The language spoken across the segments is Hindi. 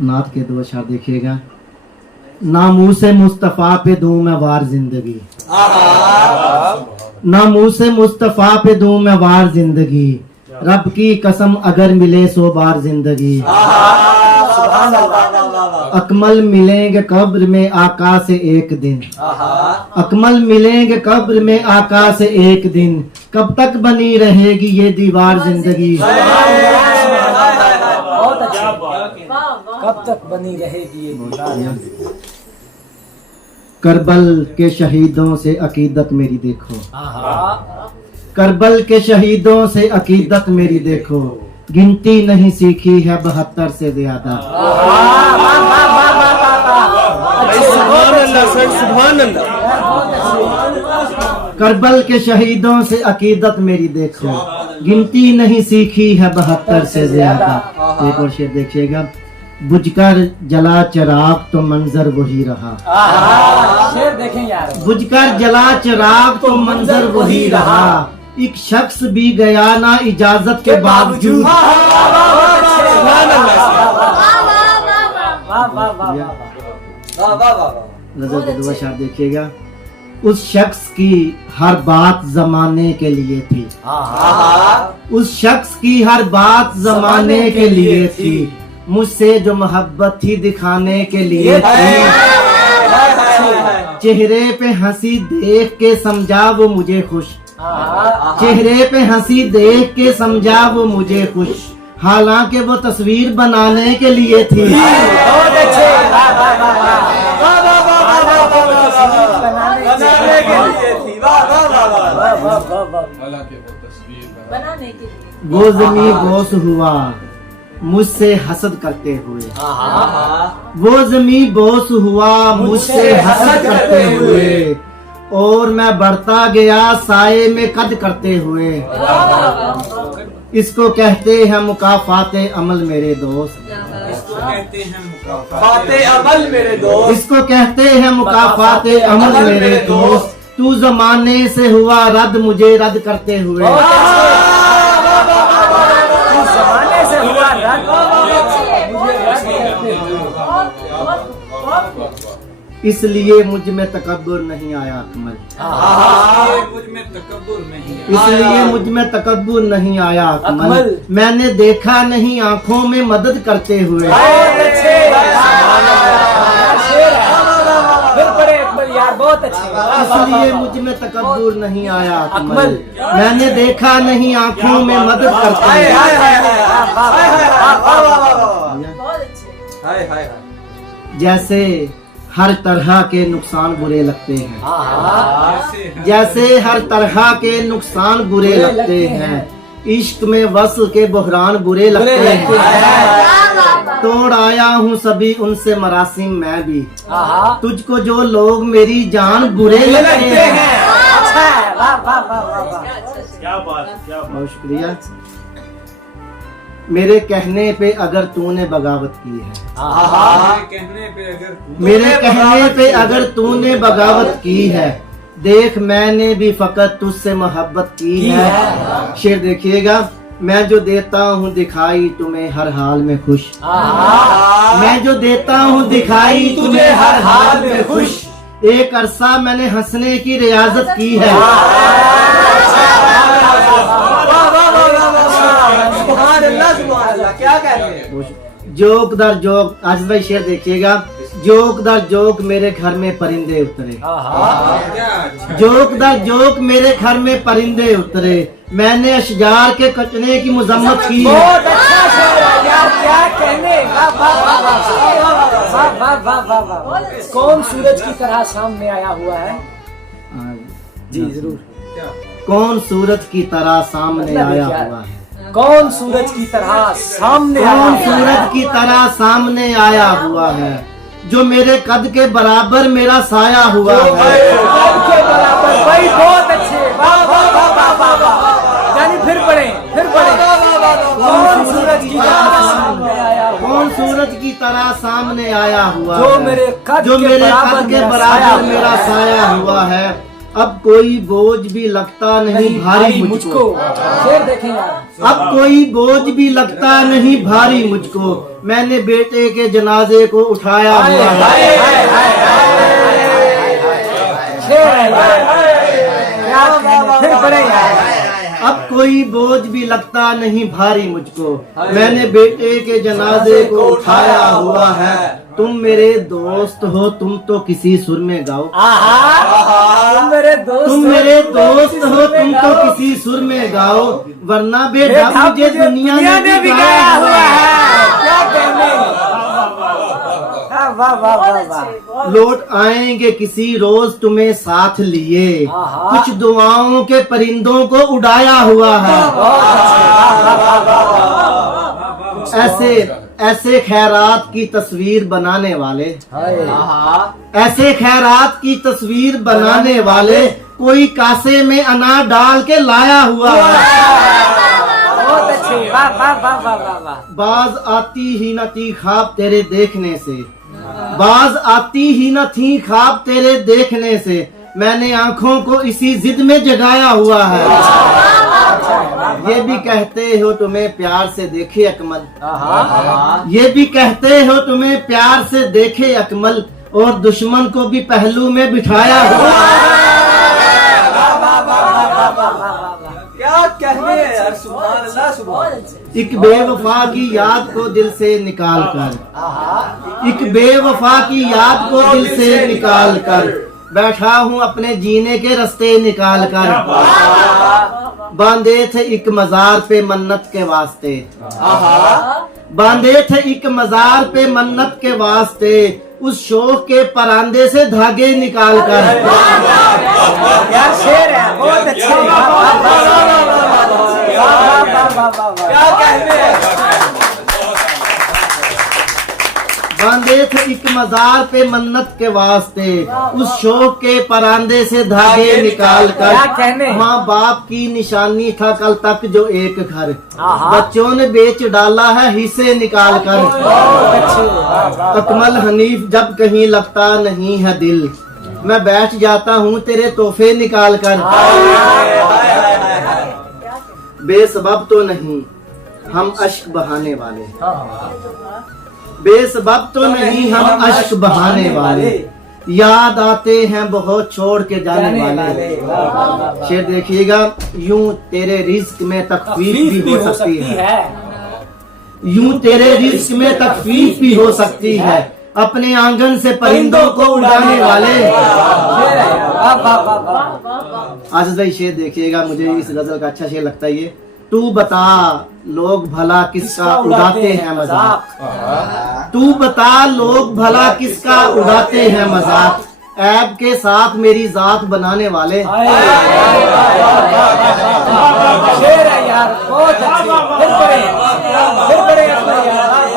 नात के दो अशआर देखिएगा। नामूसे मुस्तफ़ा पे दूं मैं वार जिंदगी, नामूसे मुस्तफ़ा पे दूं मैं वार जिंदगी, रब की कसम अगर मिले सो बार जिंदगी। अकमल मिलेंगे कब्र में आका से एक दिन, अकमल मिलेंगे कब्र में आका से एक दिन, कब तक बनी रहेगी ये दीवार जिंदगी। कब तक बनी रहेगी ये दीवार। करबल के शहीदों से अकीदत मेरी देखो, करबल के शहीदों से अकीदत मेरी देखो, गिनती नहीं सीखी है 72 से ज्यादा। करबल के शहीदों से अकीदत मेरी देखो, गिनती नहीं सीखी है 72 से ज्यादा। एक और शेर देखिएगा। बुझकर जला चिराग तो मंजर वही रहा, शेर देखें यार। बुझकर जला चिराग तो मंजर वही रहा, एक शख्स भी गया ना इजाजत के बावजूद। नजर के दो अशआर देखिएगा। उस शख्स की हर बात जमाने के लिए थी, उस शख्स की हर बात जमाने के लिए थी, मुझसे जो मोहब्बत थी दिखाने के लिए थी। चेहरे पे हंसी देख के समझा वो मुझे खुश, चेहरे पे हंसी देख के समझा वो मुझे खुश, हालांकि वो तस्वीर बनाने के लिए थी। वो ज़मीं बोस हुआ मुझसे हसद करते हुए, वो ज़मीं बोस हुआ मुझसे हसद करते हुए, और मैं बढ़ता गया साए में कद करते हुए। इसको कहते हैं मुकाफाते अमल मेरे दोस्त, इसको कहते हैं मुकाफाते अमल मेरे दोस्त, इसको कहते हैं मुकाफाते अमल मेरे दोस्त। तू जमाने से हुआ रद्द मुझे रद्द करते हुए, जमाने से हुआ रद्द। इसलिए मुझ में तकब्बुर नहीं आया अकमल, मुझ में तकब्बुर नहीं, इसलिए मुझ में तकब्बुर नहीं आया अकमल। मैंने देखा नहीं आंखों में मदद करते हुए, यार बहुत अच्छे। इसलिए मुझ में तकब्बुर नहीं आया अकमल, मैंने देखा नहीं आंखों में मदद करते हुए। जैसे हर तरह के नुकसान बुरे लगते हैं, जैसे हर तरह के नुकसान बुरे लगते हैं, इश्क में वस्ल के बहरान बुरे लगते हैं। तोड़ आया हूँ सभी उनसे मरासिम मैं भी, तुझको जो लोग मेरी जान बुरे लगते हैं। क्या बात, क्या बहुत शुक्रिया। मेरे कहने पे अगर तूने बगावत की है, मेरे कहने पे अगर तूने बगावत की है, देख मैंने भी फकत तुझसे मोहब्बत की है। शेर देखिएगा। मैं जो देता हूँ दिखाई तुम्हें हर हाल में खुश, मैं जो देता हूँ दिखाई तुम्हें हर हाल में खुश, एक अरसा मैंने हंसने की रियाजत की है। क्या कहते हैं। जोक दर जोक, आज भाई शेर देखिएगा। जोक दर जोक मेरे घर में परिंदे उतरे, जोक दर जोक मेरे घर में परिंदे उतरे, मैंने अशजार के कचने की मजम्मत की है। क्या कहने। कौन सूरज की तरह सामने आया हुआ है। जी जरूर। कौन सूरज की तरह सामने आया हुआ है, कौन सूरज की तरह सामने, कौन सूरज की तरह सामने आया हुआ है, जो मेरे कद के बराबर मेरा साया हुआ है। कद के बराबर। भाई बहुत अच्छे। यानी फिर पढ़े। कौन सूरज की तरह सामने आया हुआ, कौन सूरज की तरह सामने आया हुआ जो है, मेरे कद जो मेरे कद के बराबर मेरा मेरा साया हुआ है। अब कोई बोझ भी लगता नहीं भारी मुझको, शेर देखें यार। अब कोई बोझ भी लगता नहीं भारी मुझको, मैंने बेटे के जनाजे को उठाया हुआ है। फिर बड़े यार। अब कोई बोझ भी लगता नहीं भारी मुझको, मैंने बेटे के जनाजे को उठाया हुआ है। तुम मेरे दोस्त हो, तुम तो किसी सुर में गाओ। तुम मेरे दोस्त हो, तुम तो किसी सुर में गाओ, वरना बेटा मुझे दुनिया ने भी गाया हुआ है। क्या कहने। वाह वाह वाह वाह। लौट आएंगे किसी रोज तुम्हें साथ लिए, कुछ दुआओं के परिंदों को उड़ाया हुआ है। ऐसे खैरात की तस्वीर बनाने वाले, ऐसे खैरात की तस्वीर बनाने वाले कोई कासे में अनार डाल के लाया हुआ है। बहुत अच्छे। वाह वाह वाह वाह वाह वाह। बाज आती ही न थी ख्वाब तेरे देखने से, बाज आती ही न थी ख्वाब तेरे देखने से, मैंने आंखों को इसी जिद में जगाया हुआ है। ये भी कहते हो तुम्हें प्यार से देखे अकमल, ये भी कहते हो तुम्हें प्यार से देखे अकमल, और दुश्मन को भी पहलू में बिठाया हुआ है। क्या कहने यार, सुभान अल्लाह सुभान अल्लाह। एक बेवफा की याद को दिल से निकाल कर, एक बेवफा की याद को दिल से निकाल कर, बैठा हूँ अपने जीने के रास्ते निकाल कर। बांधे थे एक मजार पे मन्नत के वास्ते, बांधे थे एक मजार पे मन्नत के वास्ते, उस शौक के परांदे से धागे निकाल कर। यार शेर है, बहुत अच्छे। क्या कहने। बांधे थे एक मजार पे मन्नत के वास्ते, उस शौक के परांदे से धागे निकाल कर। माँ बाप की निशानी था कल तक जो एक घर, बच्चों ने बेच डाला है हिस्से निकाल कर। अकमल हनीफ जब कहीं लगता नहीं है दिल, मैं बैठ जाता हूँ तेरे तोहफे निकाल कर। बेसबब तो नहीं हम अश्क बहाने वाले, बेसबब तो नहीं हम अश्क बहाने वाले, याद आते हैं बहुत छोड़ के जाने वाले। शेर देखिएगा, यूं तेरे रिस्क में तकलीफ भी हो सकती है, यूं तेरे रिस्क में तकलीफ भी हो सकती है, अपने आंगन से परिंदों को उड़ाने वाले। आज भाई शेर देखिएगा, मुझे इस गजल का अच्छा शेर लगता है ये। तू बता लोग भला किसका उड़ाते हैं मजाक, तू बता लोग भला किसका उड़ाते हैं मजाक, ऐब के साथ मेरी जात बनाने वाले।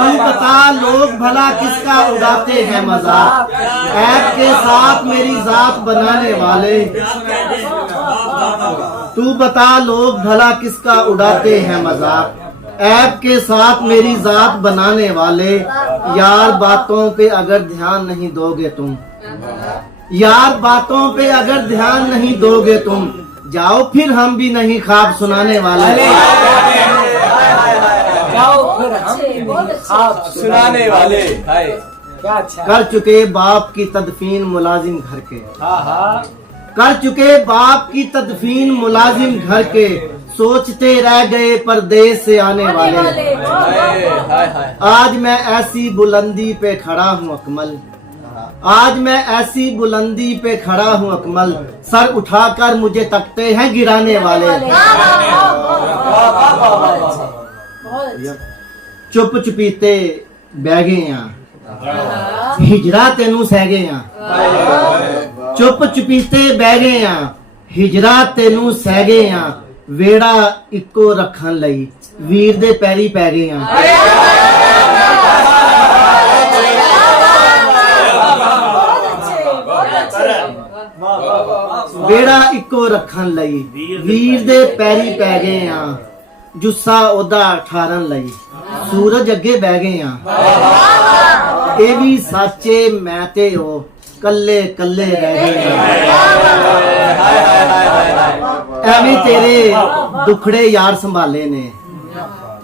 तू बता लोग भला किसका उड़ाते हैं मजाक, ऐब के साथ मेरी जात बनाने वाले। तू बता लोग भला किसका उड़ाते हैं मजाक, ऐब के साथ मेरी जात बनाने वाले। यार बातों पे अगर ध्यान नहीं दोगे तुम, यार बातों पे अगर ध्यान नहीं दोगे तुम, जाओ फिर हम भी नहीं ख्वाब सुनाने वाले। जाओ फिर हम भी नहीं ख्वाब सुनाने वाले। क्या अच्छा। कर चुके बाप की तदफीन मुलाजिम घर के, कर चुके बाप की तदफीन मुलाजिम घर के, सोचते रह गए परदेश से आने वाले। आज मैं ऐसी बुलंदी पे खड़ा हूँ अकमल, आज मैं ऐसी बुलंदी पे खड़ा हूँ अकमल, सर उठाकर मुझे तकते हैं गिराने वाले। चुप चुपीते बह गए यहाँ, हिजरा तेनू सह गए यहाँ, चुप चुपीते बह गए यहाँ, हिजरा तेनू सह गए यहाँ, वेड़ा इको रखन लई वीर दे पैरी पै गए यहाँ। वेड़ा इको रखन लई वीर दे पैरी पै गए यहाँ, जुस्सा ओदा ठारन लई सूरज अगे बह गए यहाँ। ये भी साचे मैं ते हो कल्ले कल्ले रह गए एवं तेरे दुखड़े यार संभाले ने,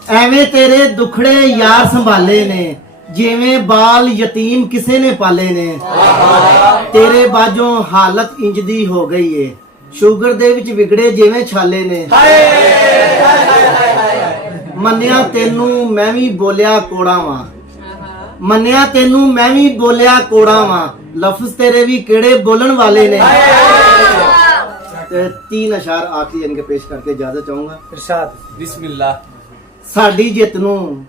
ਐਵੇਂ ਤੇਰੇ ਦੁਖੜੇ ਯਾਰ ਸੰਭਾਲੇ ਨੇ, ਜਿਵੇਂ ਬਾਲ ਯਤੀਮ ਕਿਸੇ ਨੇ ਪਾਲੇ ਨੇ। ਤੇਰੇ ਬਾਝੋਂ ਹਾਲਤ ਇੰਜ ਦੀ ਹੋ ਗਈ ਏ, ਸ਼ੂਗਰ ਦੇ ਵਿੱਚ ਵਿਗੜੇ ਜਿਵੇਂ ਛਾਲੇ ਨੇ। ਮੰਨਿਆ ਤੈਨੂੰ ਮੈਂ ਵੀ ਬੋਲਿਆ ਕੋੜਾ ਵਾਂ, ਮੰਨਿਆ ਤੈਨੂੰ ਮੈਂ ਵੀ ਬੋਲਿਆ ਕੋੜਾ ਵਾਂ, ਲਫ਼ਜ਼ ਤੇਰੇ ਵੀ ਕਿਹੜੇ ਬੋਲਣ ਵਾਲੇ ਨੇ। ਤੇ 3 ਅਸ਼ਾਰ ਆਖਰੀ ਇਨਕੇ ਪੇਸ਼ ਕਰਕੇ ਇਜਾਜ਼ਤ ਚਾਹੂੰਗਾ। इरशाद। बिस्मिल्लाह। ਸਾਡੀ ਜਿੱਤ ਨੂੰ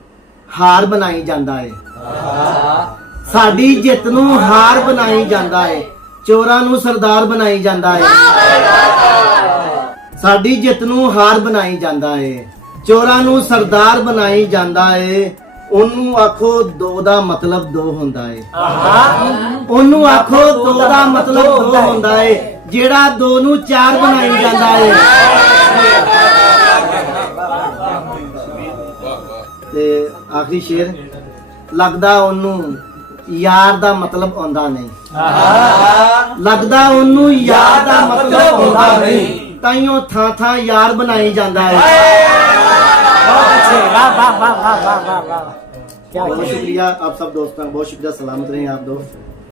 ਹਾਰ ਬਣਾਈ ਜਾਂਦਾ ਏ, ਸਾਡੀ ਜਿੱਤ ਨੂੰ ਹਾਰ ਬਣਾਈ ਜਾਂਦਾ ਏ, ਚੋਰਾਂ ਨੂੰ ਸਰਦਾਰ ਬਣਾਈ ਜਾਂਦਾ ਏ। ਸਾਡੀ ਜਿੱਤ ਨੂੰ ਹਾਰ ਬਣਾਈ ਜਾਂਦਾ ਏ, ਚੋਰਾਂ ਨੂੰ ਸਰਦਾਰ ਬਣਾਈ ਜਾਂਦਾ ਏ। ਉਹਨੂੰ ਆਖੋ 2 ਦਾ ਮਤਲਬ 2 ਹੁੰਦਾ ਏ, ਉਹਨੂੰ ਆਖੋ 2 ਦਾ ਮਤਲਬ 2 ਹੁੰਦਾ ਏ, ਜਿਹੜਾ 2 ਨੂੰ 4 ਬਣਾਈ ਜਾਂਦਾ ਏ। ਤੇ ਆਖਰੀ ਸ਼ੇਰ, ਲੱਗਦਾ ਉਹਨੂੰ ਯਾਰ ਦਾ ਮਤਲਬ ਆਉਂਦਾ ਨਹੀਂ, ਲੱਗਦਾ ਉਹਨੂੰ ਯਾਰ ਦਾ ਮਤਲਬ ਆਉਂਦਾ ਨਹੀਂ, ਤਾਈਓ ਥਾਂ ਥਾਂ ਯਾਰ ਬਣਾਈ ਜਾਂਦਾ ਹੈ। बहुत अच्छे, वाह वाह वाह वाह वाह वाह वाह, क्या बहुत शुक्रिया आप सब दोस्तों, बहुत शुक्रिया, सलामत रहें आप दोस्त।